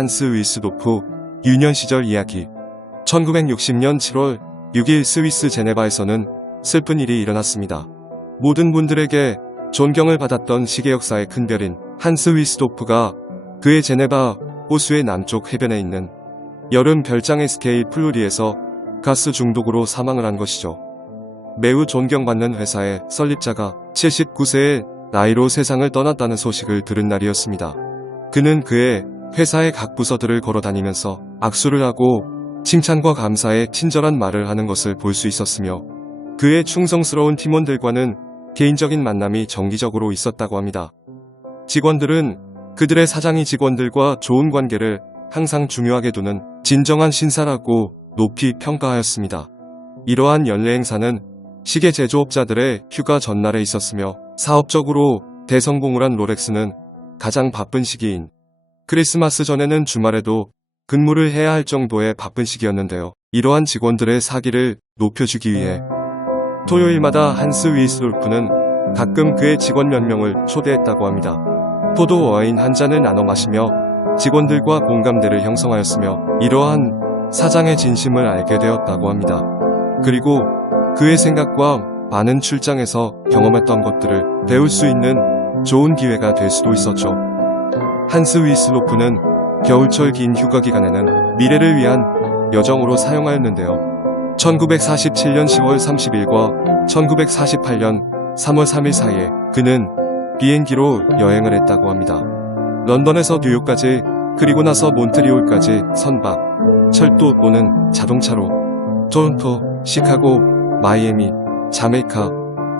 한스 위스도프 유년 시절 이야기. 1960년 7월 6일 스위스 제네바에서는 슬픈 일이 일어났습니다. 모든 분들에게 존경을 받았던 시계 역사의 큰 별인 한스 위스도프가 그의 제네바 호수의 남쪽 해변에 있는 여름 별장의 스케일 플루리에서 가스 중독으로 사망을 한 것이죠. 매우 존경받는 회사의 설립자가 79세의 나이로 세상을 떠났다는 소식을 들은 날이었습니다. 그는 그의 회사의 각 부서들을 걸어다니면서 악수를 하고 칭찬과 감사의 친절한 말을 하는 것을 볼 수 있었으며, 그의 충성스러운 팀원들과는 개인적인 만남이 정기적으로 있었다고 합니다. 직원들은 그들의 사장이 직원들과 좋은 관계를 항상 중요하게 두는 진정한 신사라고 높이 평가하였습니다. 이러한 연례 행사는 시계 제조업자들의 휴가 전날에 있었으며, 사업적으로 대성공을 한 롤렉스는 가장 바쁜 시기인 크리스마스 전에는 주말에도 근무를 해야 할 정도의 바쁜 시기였는데요. 이러한 직원들의 사기를 높여주기 위해 토요일마다 한스 위스돌프는 가끔 그의 직원 몇 명을 초대했다고 합니다. 포도 와인 한 잔을 나눠 마시며 직원들과 공감대를 형성하였으며, 이러한 사장의 진심을 알게 되었다고 합니다. 그리고 그의 생각과 많은 출장에서 경험했던 것들을 배울 수 있는 좋은 기회가 될 수도 있었죠. 한스 위스도프는 겨울철 긴 휴가 기간에는 미래를 위한 여정으로 사용하였는데요. 1947년 10월 30일과 1948년 3월 3일 사이에 그는 비행기로 여행을 했다고 합니다. 런던에서 뉴욕까지, 그리고 나서 몬트리올까지 선박, 철도 또는 자동차로 토론토, 시카고, 마이애미, 자메이카,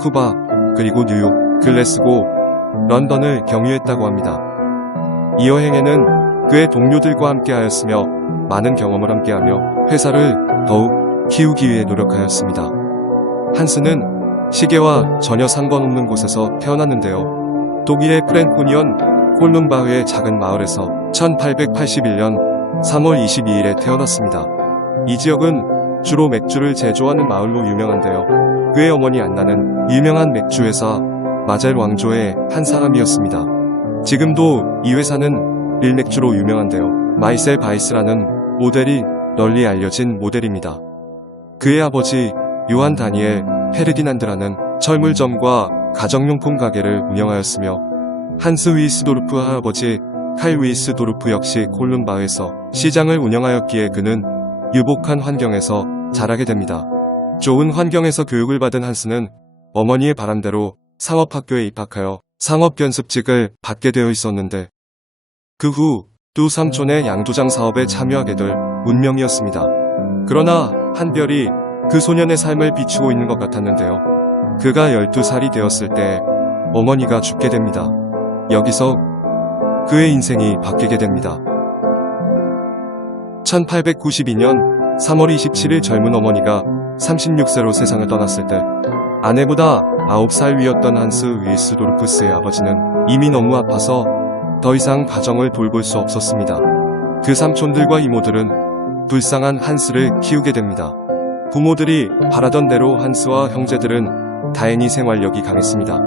쿠바, 그리고 뉴욕, 글래스고, 런던을 경유했다고 합니다. 이 여행에는 그의 동료들과 함께 하였으며, 많은 경험을 함께하며 회사를 더욱 키우기 위해 노력하였습니다. 한스는 시계와 전혀 상관없는 곳에서 태어났는데요. 독일의 프랭코니언 콜룸바흐의 작은 마을에서 1881년 3월 22일에 태어났습니다. 이 지역은 주로 맥주를 제조하는 마을로 유명한데요. 그의 어머니 안나는 유명한 맥주 회사 마젤 왕조의 한 사람이었습니다. 지금도 이 회사는 릴맥주로 유명한데요. 마이셀 바이스라는 모델이 널리 알려진 모델입니다. 그의 아버지 요한 다니엘 페르디난드라는 철물점과 가정용품 가게를 운영하였으며, 한스 위스도르프 할아버지 칼 위스도르프 역시 콜룸바흐에서 시장을 운영하였기에 그는 유복한 환경에서 자라게 됩니다. 좋은 환경에서 교육을 받은 한스는 어머니의 바람대로 상업학교에 입학하여 상업연습직을 받게 되어 있었는데, 그 후 두 삼촌의 양조장 사업에 참여하게 될 운명이었습니다. 그러나 한별이 그 소년의 삶을 비추고 있는 것 같았는데요. 그가 12살이 되었을 때 어머니가 죽게 됩니다. 여기서 그의 인생이 바뀌게 됩니다. 1892년 3월 27일 젊은 어머니가 36세로 세상을 떠났을 때, 아내보다 9살 위였던 한스 위스도르프스의 아버지는 이미 너무 아파서 더 이상 가정을 돌볼 수 없었습니다. 그 삼촌들과 이모들은 불쌍한 한스를 키우게 됩니다. 부모들이 바라던 대로 한스와 형제들은 다행히 생활력이 강했습니다.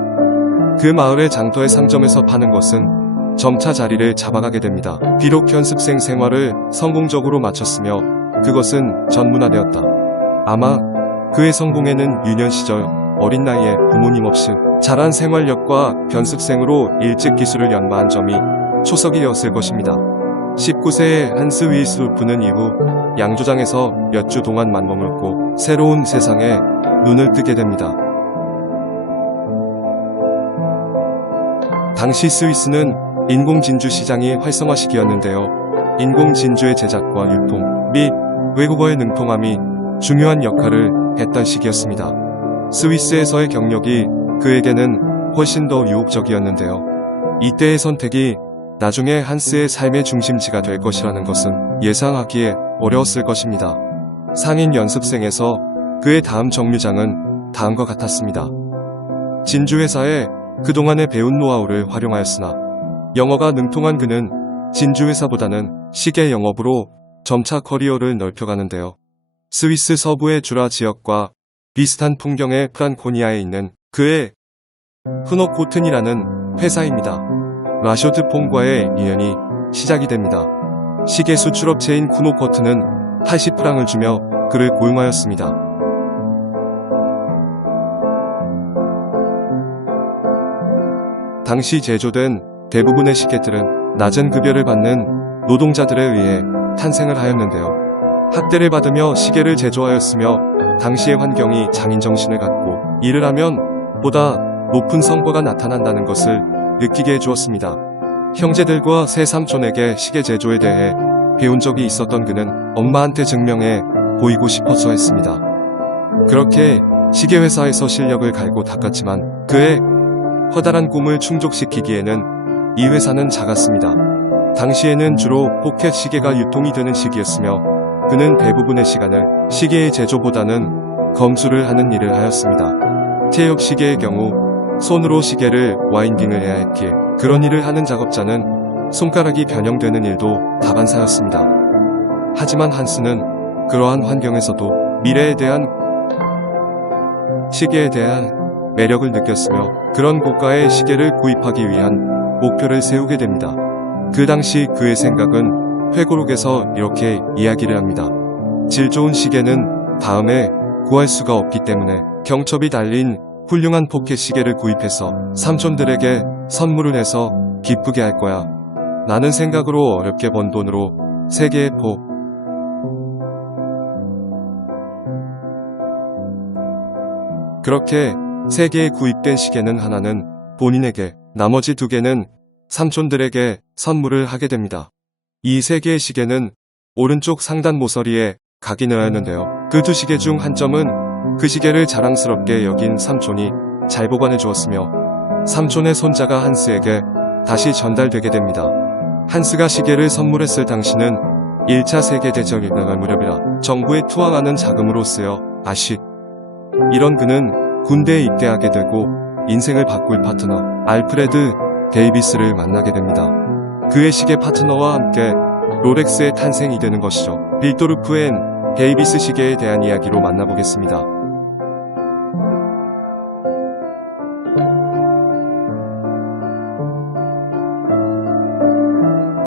그 마을의 장터의 상점에서 파는 것은 점차 자리를 잡아가게 됩니다. 비록 연습생 생활을 성공적으로 마쳤으며 그것은 전문화되었다. 아마 그의 성공에는 유년 시절 어린 나이에 부모님 없이 자란 생활력과 연습생으로 일찍 기술을 연마한 점이 초석이었을 것입니다. 19세의 한스 위스도르프는 이후 양조장에서 몇 주 동안만 머물고 새로운 세상에 눈을 뜨게 됩니다. 당시 스위스는 인공진주 시장이 활성화 시기였는데요. 인공진주의 제작과 유통 및 외국어의 능통함이 중요한 역할을 했던 시기였습니다. 스위스에서의 경력이 그에게는 훨씬 더 유혹적이었는데요. 이때의 선택이 나중에 한스의 삶의 중심지가 될 것이라는 것은 예상하기에 어려웠을 것입니다. 상인 연습생에서 그의 다음 정류장은 다음과 같았습니다. 진주회사에 그동안의 배운 노하우를 활용하였으나 영어가 능통한 그는 진주회사보다는 시계 영업으로 점차 커리어를 넓혀가는데요. 스위스 서부의 주라 지역과 비슷한 풍경의 프랑코니아에 있는 그의 흐너코튼이라는 회사입니다. 라쇼트 퐁과의 인연이 시작이 됩니다. 시계 수출업체인 쿠노커트는 80프랑을 주며 그를 고용하였습니다. 당시 제조된 대부분의 시계들은 낮은 급여를 받는 노동자들에 의해 탄생을 하였는데요. 학대를 받으며 시계를 제조하였으며 당시의 환경이 장인 정신을 갖고 일을 하면 보다 높은 성과가 나타난다는 것을 느끼게 해주었습니다. 형제들과 세 삼촌에게 시계 제조에 대해 배운 적이 있었던 그는 엄마한테 증명해 보이고 싶어서 했습니다. 그렇게 시계 회사에서 실력을 갈고 닦았지만 그의 커다란 꿈을 충족시키기에는 이 회사는 작았습니다. 당시에는 주로 포켓 시계가 유통이 되는 시기였으며 그는 대부분의 시간을 시계의 제조보다는 검수를 하는 일을 하였습니다. 태엽 시계의 경우 손으로 시계를 와인딩을 해야 했기에 그런 일을 하는 작업자는 손가락이 변형되는 일도 다반사였습니다. 하지만 한스는 그러한 환경에서도 미래에 대한 시계에 대한 매력을 느꼈으며 그런 고가의 시계를 구입하기 위한 목표를 세우게 됩니다. 그 당시 그의 생각은 회고록에서 이렇게 이야기를 합니다. 질 좋은 시계는 다음에 구할 수가 없기 때문에 경첩이 달린 훌륭한 포켓 시계를 구입해서 삼촌들에게 선물을 해서 기쁘게 할 거야. 라는 생각으로 어렵게 번 돈으로 세계의 그렇게 3개의 구입된 시계는 하나는 본인에게, 나머지 2개는 삼촌들에게 선물을 하게 됩니다. 이 3개의 시계는 오른쪽 상단 모서리에 각인을 하였는데요. 그 2시계 중 한 점은 그 시계를 자랑스럽게 여긴 삼촌이 잘 보관해 주었으며 삼촌의 손자가 한스에게 다시 전달되게 됩니다. 한스가 시계를 선물했을 당시는 1차 세계대전이 나갈 무렵이라 정부에 투항하는 자금으로 쓰여 이런 그는 군대에 입대하게 되고 인생을 바꿀 파트너 알프레드 데이비스를 만나게 됩니다. 그의 시계 파트너와 함께 롤렉스의 탄생이 되는 것이죠. 빌도르프 앤 데이비스 시계에 대한 이야기로 만나보겠습니다.